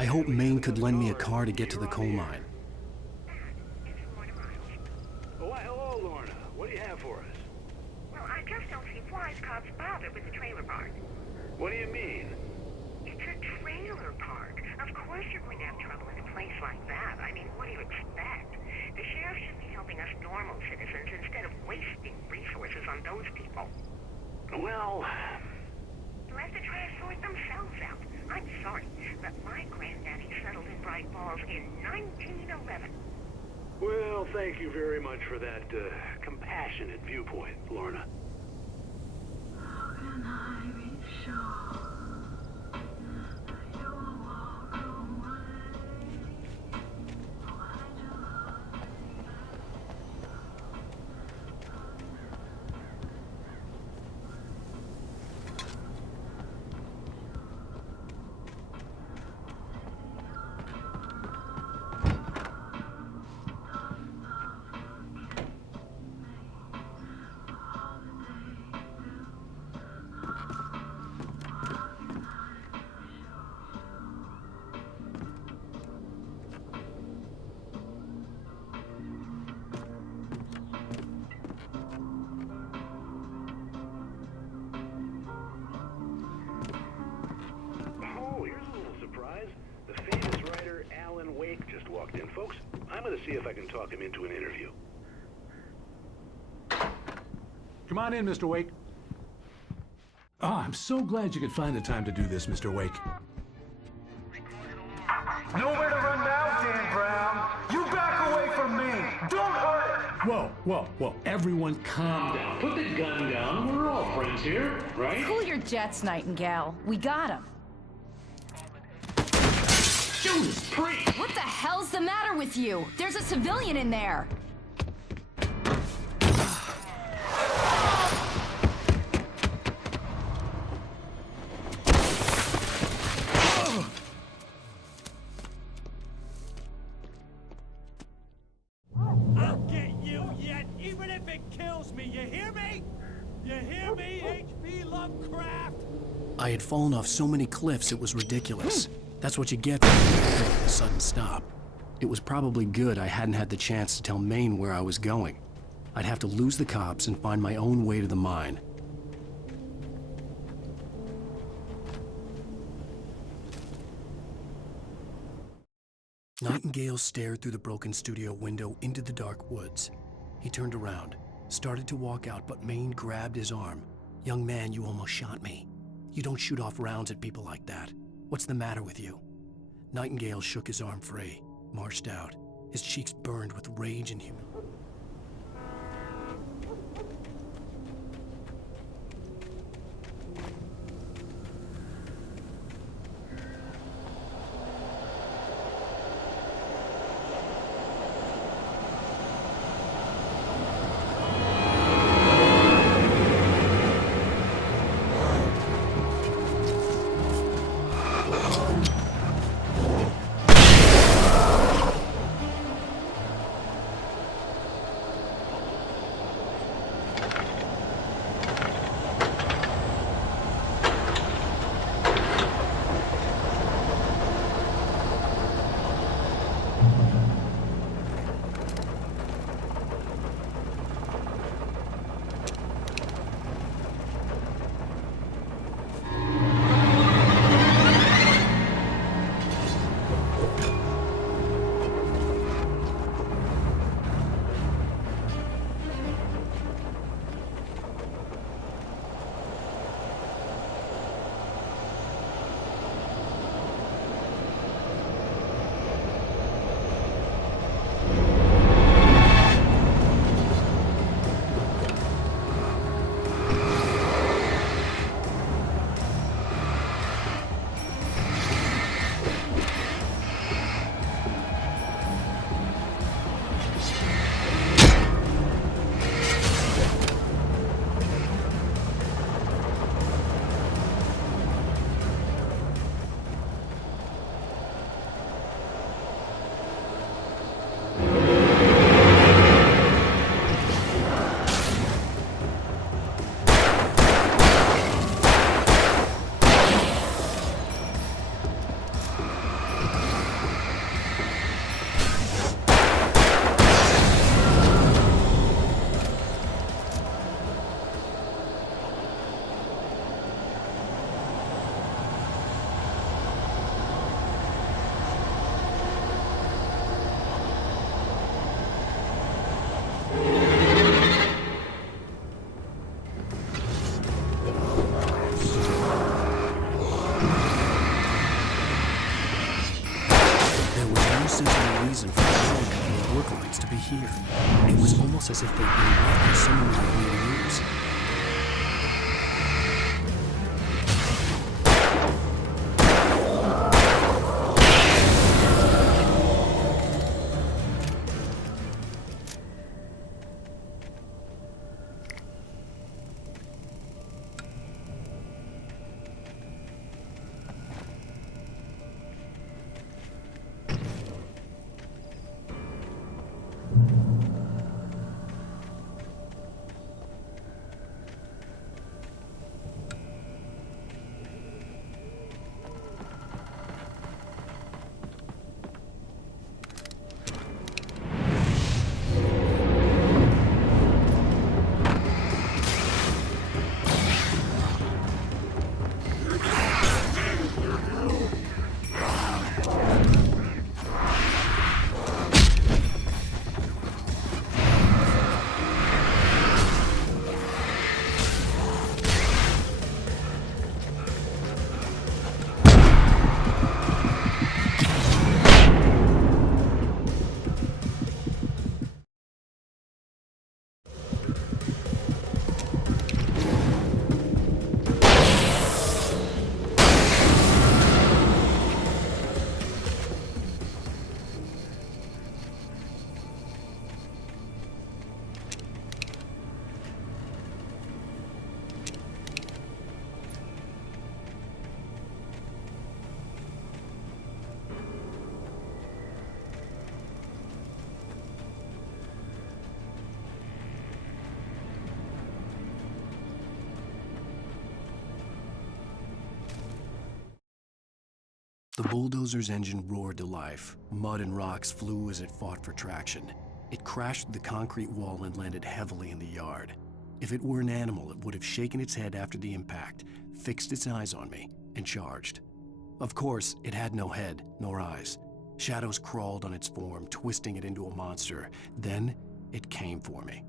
I hope Maine could lend me a car to get to the coal mine. Oh, why, hello, Lorna. What do you have for us? Well, I just don't see why cops bother with the trailer park. What do you mean? It's a trailer park. Of course you're going to have trouble in a place like that. I mean, what do you expect? The sheriff should be helping us normal citizens instead of wasting resources on those people. Well... They'll have to try to sort themselves out. I'm sorry, but my granddaddy settled in Bright Falls in 1911. Well, thank you very much for that, compassionate viewpoint, Lorna. How can I be sure that you will walk away? Why do I think Oh, here's a little surprise. The famous writer Alan Wake just walked in. Folks, I'm going to see if I can talk him into an interview. Come on in, Mr. Wake. Oh, I'm so glad you could find the time to do this, Mr. Wake. Nowhere to run now, Dan Brown. You back away from me. Don't hurt it. Whoa. Everyone calm down. Put the gun down. We're all friends here, right? Cool your jets, Nightingale. We got him. Judas Priest! What the hell's the matter with you? There's a civilian in there. I'll get you yet, even if it kills me. You hear me? You hear me, H.P. Lovecraft? I had fallen off so many cliffs it was ridiculous. That's what you get for a sudden stop. It was probably good I hadn't had the chance to tell Maine where I was going. I'd have to lose the cops and find my own way to the mine. Nightingale stared through the broken studio window into the dark woods. He turned around, started to walk out, but Maine grabbed his arm. "Young man, you almost shot me. You don't shoot off rounds at people like that. What's the matter with you?" Nightingale shook his arm free, marched out. His cheeks burned with rage and humility. bulldozers and fire company work to be here. It was almost as if they'd been left for someone like me to use. The bulldozer's engine roared to life. Mud and rocks flew as it fought for traction. It crashed through the concrete wall and landed heavily in the yard. If it were an animal, it would have shaken its head after the impact, fixed its eyes on me, and charged. Of course, it had no head, nor eyes. Shadows crawled on its form, twisting it into a monster. Then, it came for me.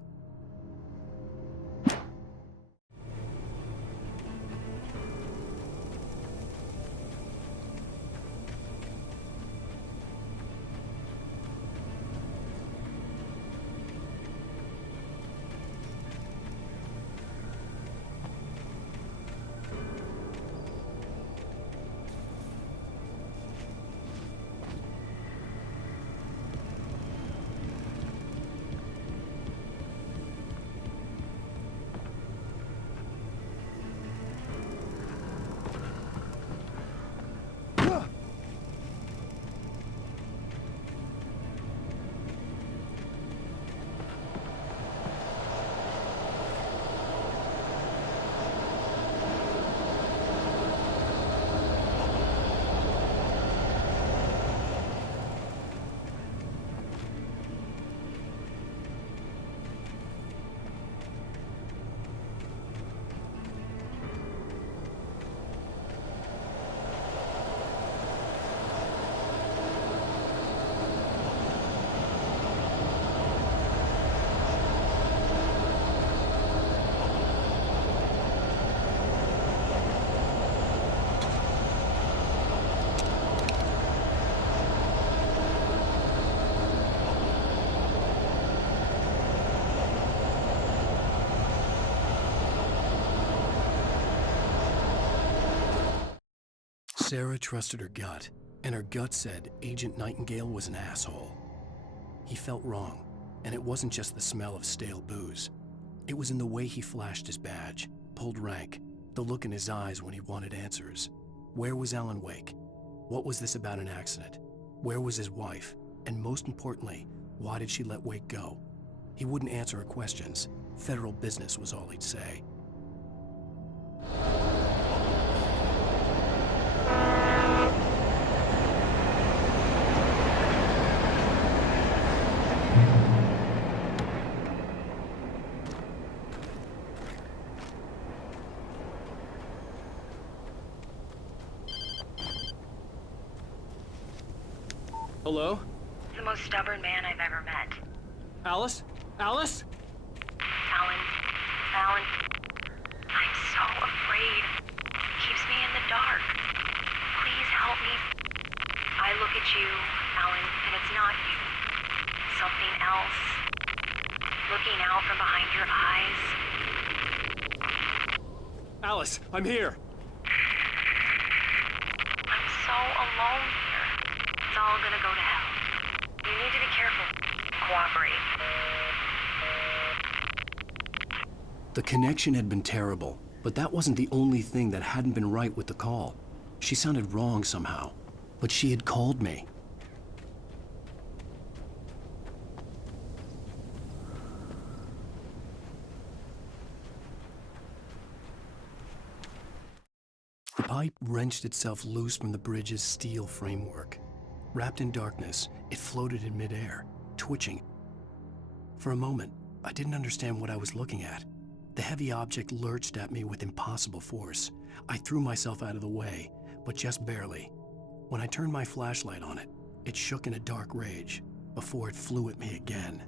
Sarah trusted her gut, and her gut said Agent Nightingale was an asshole. He felt wrong, and it wasn't just the smell of stale booze. It was in the way he flashed his badge, pulled rank, the look in his eyes when he wanted answers. Where was Alan Wake? What was this about an accident? Where was his wife? And most importantly, why did she let Wake go? He wouldn't answer her questions. Federal business was all he'd say. Hello? The most stubborn man I've ever met. Alice? Alice? Alan. I'm so afraid. He keeps me in the dark. Please help me. I look at you, Alan, and it's not you. Alice, I'm here. I'm so alone here. It's all gonna go to hell. You need to be careful. Cooperate. The connection had been terrible, but that wasn't the only thing that hadn't been right with the call. She sounded wrong somehow, but she had called me. The pipe wrenched itself loose from the bridge's steel framework. Wrapped in darkness, it floated in midair, twitching. For a moment, I didn't understand what I was looking at. The heavy object lurched at me with impossible force. I threw myself out of the way, but just barely. When I turned my flashlight on it, it shook in a dark rage before it flew at me again.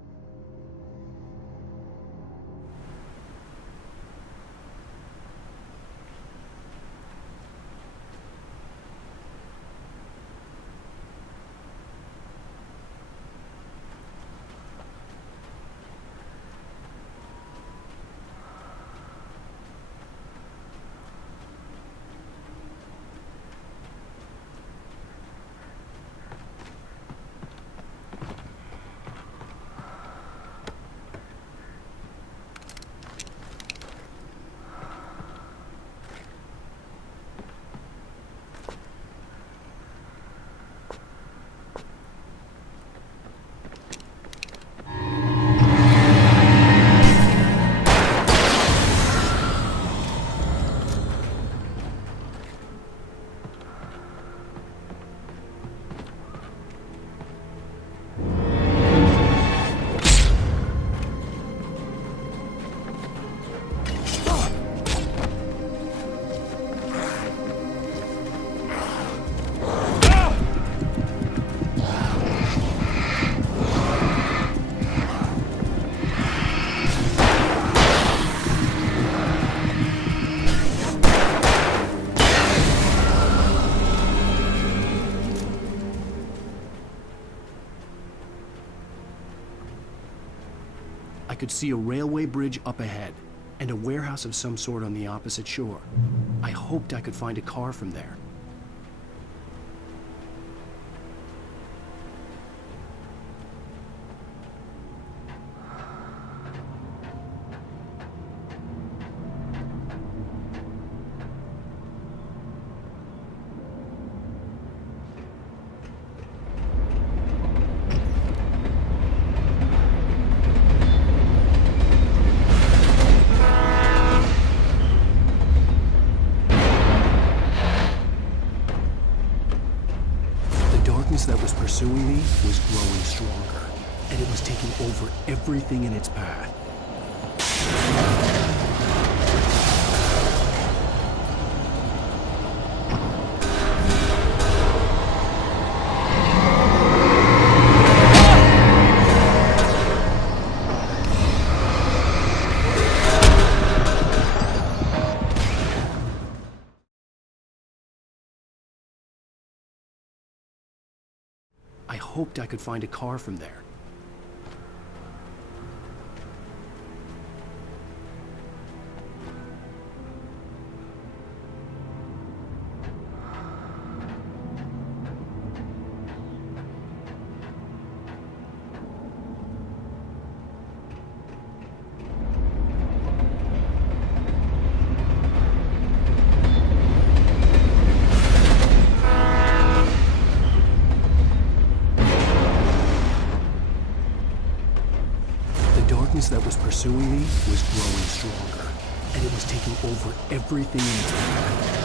I could see a railway bridge up ahead and a warehouse of some sort on the opposite shore. I hoped I could find a car from there. That was pursuing me was growing stronger, and it was taking over everything in its path. I hoped I could find a car from there. That was pursuing me was growing stronger, and it was taking over everything in its path.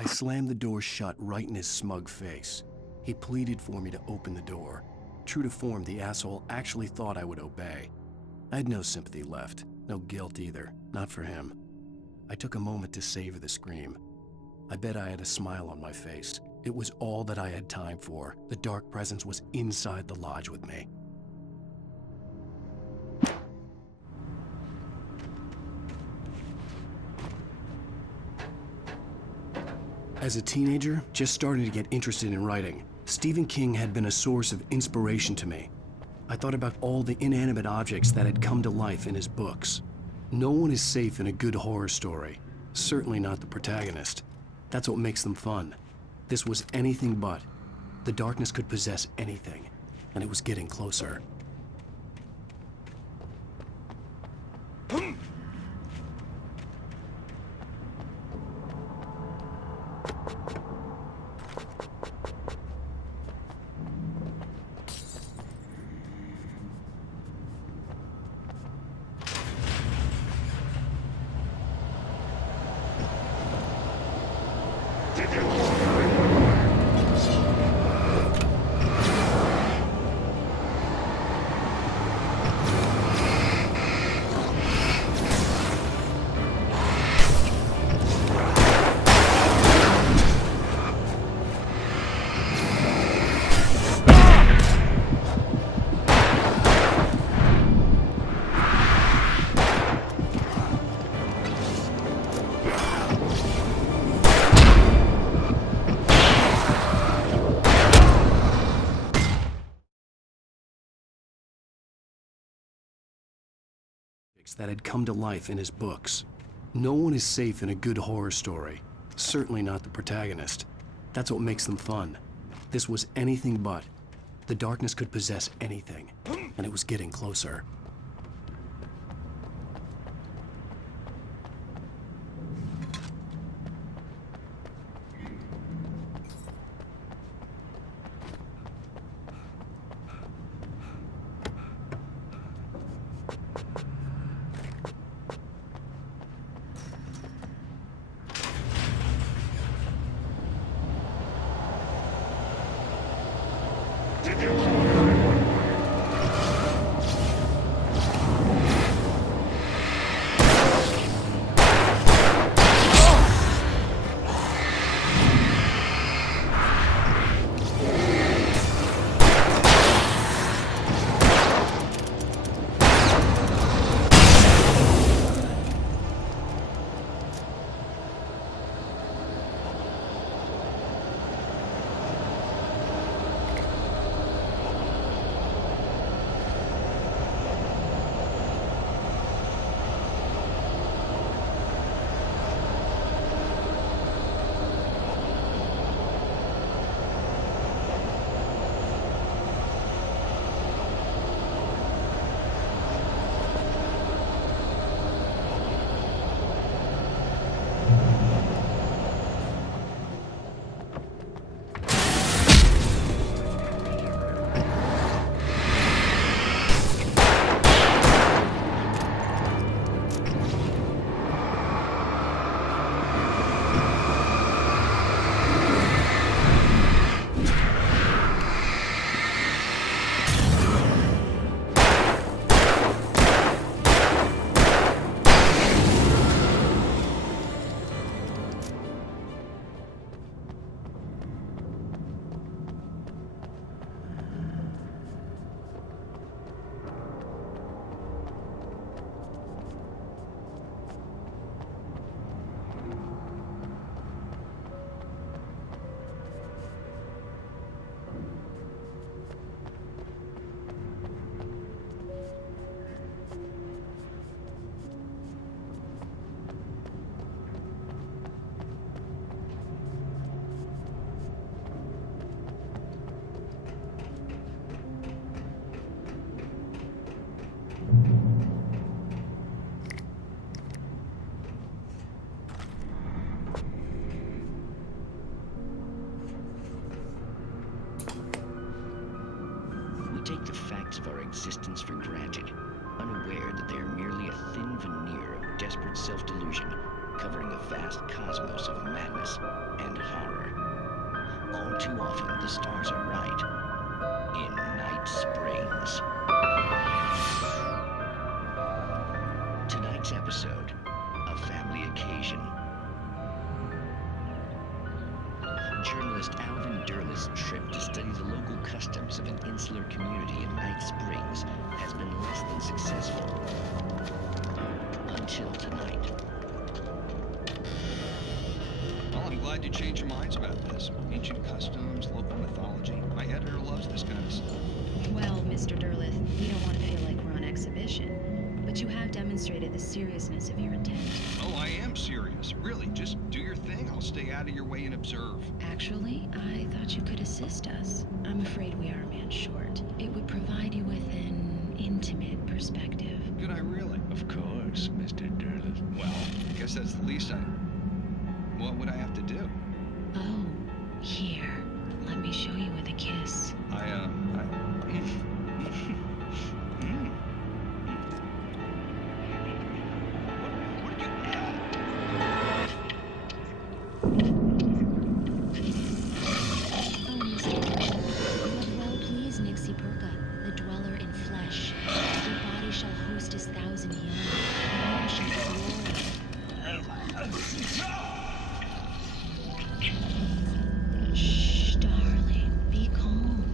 I slammed the door shut right in his smug face. He pleaded for me to open the door. True to form, the asshole actually thought I would obey. I had no sympathy left, no guilt either, not for him. I took a moment to savor the scream. I bet I had a smile on my face. It was all that I had time for. The dark presence was inside the lodge with me. As a teenager, just starting to get interested in writing, Stephen King had been a source of inspiration to me. I thought about all the inanimate objects that had come to life in his books. No one is safe in a good horror story. Certainly not the protagonist. That's what makes them fun. This was anything but. The darkness could possess anything, and it was getting closer. That had come to life in his books. No one is safe in a good horror story. Certainly not the protagonist. That's what makes them fun. This was anything but. The darkness could possess anything, and it was getting closer. take the facts of our existence for granted, unaware that they are merely a thin veneer of desperate self-delusion covering a vast cosmos of madness and horror. All too often, the stars are right. In Night Springs. Tonight's episode, A Family Occasion. Journalist Alvin Derleth's trip to study the local customs of an insular community in Night Springs has been less than successful. Until tonight. Well, I'm glad you changed your minds about this. Ancient customs, local mythology. My editor loves this kind of stuff. Well, Mr. Derleth, we don't want to feel like we're on exhibition, but you have demonstrated the seriousness of your intent. Oh, I am serious. Really, just do your thing. I'll stay out of your way and observe. Actually, I thought you could assist us. I'm afraid we are a man short. It would provide you with an intimate perspective. Could I really? Of course, Mr. Derleth. Well, I guess that's the least I... What would I have to do? Oh, here. Let me show you with a kiss. Shh, darling. Be calm.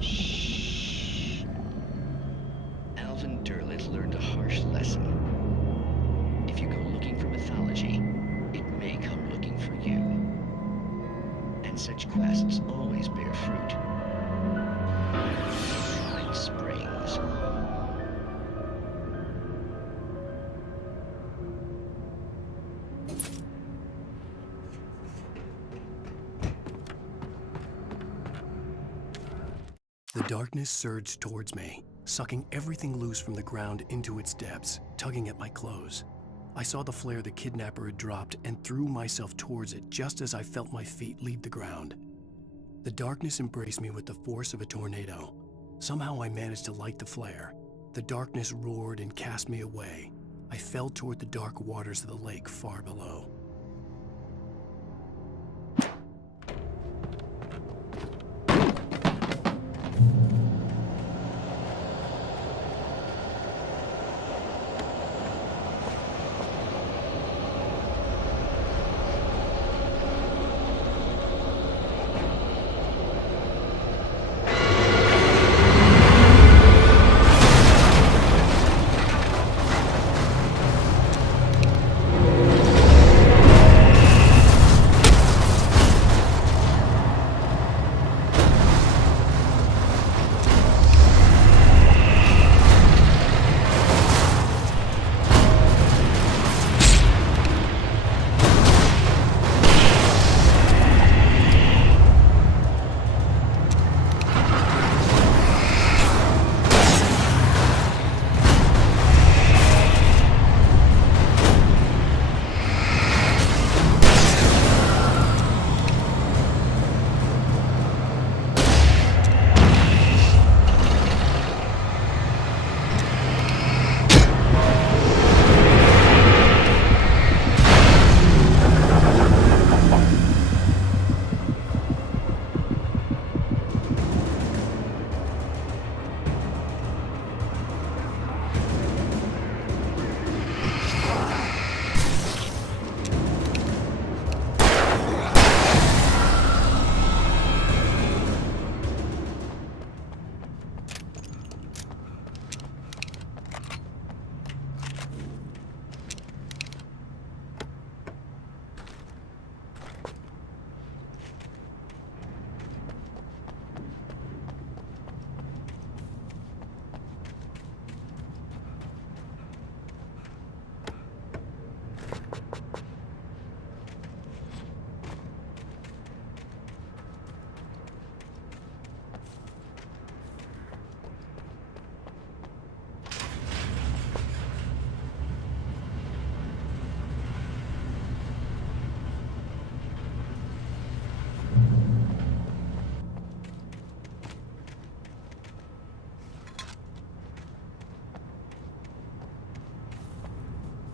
Shh. Alvin Derleth learned a harsh lesson. If you go looking for mythology, it may come looking for you. And such quests always bear fruit. Night Springs. The darkness surged towards me, sucking everything loose from the ground into its depths, tugging at my clothes. I saw the flare the kidnapper had dropped and threw myself towards it just as I felt my feet leave the ground. The darkness embraced me with the force of a tornado. Somehow I managed to light the flare. The darkness roared and cast me away. I fell toward the dark waters of the lake far below.